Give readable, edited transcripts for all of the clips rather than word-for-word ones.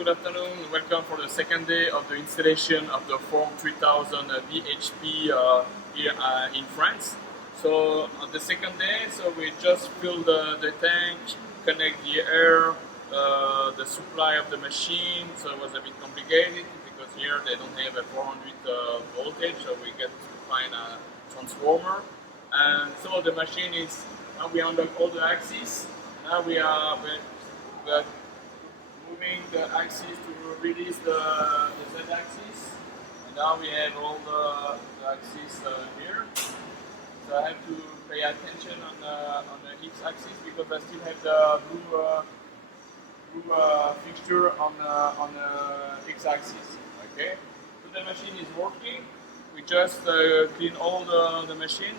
good afternoon. Welcome for the second day of the installation of the Form 3000 VHP here in France. So on the second day, we just fill the tank, connect the air, the supply of the machine. So it was a bit complicated because here they don't have a 400 voltage, so we get to find a transformer. And so the machine is, now we unlock all the axes. Now we're moving the axis to release the z-axis, and now we have all the axes here. So I have to pay attention on the x-axis because I still have the blue fixture on the x-axis. Okay, so the machine is working. We just clean all the machine.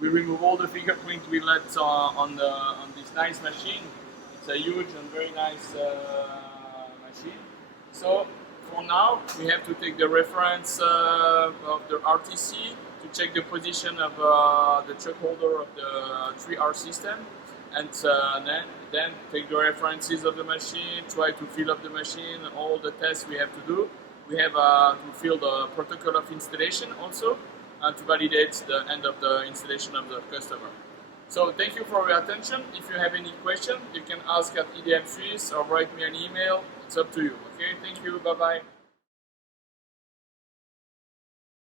We remove all the fingerprint we let on this nice machine. It's a huge and very nice machine. So for now, we have to take the reference of the RTC to check the position of the chuck holder of the 3R system, and then take the references of the machine, try to fill up the machine, all the tests we have to do. We have to fill the protocol of installation also, and to validate the end of the installation of the customer. So thank you for your attention. If you have any question, you can ask at EDM Suisse or write me an email. It's up to you. Okay, thank you. Bye-bye.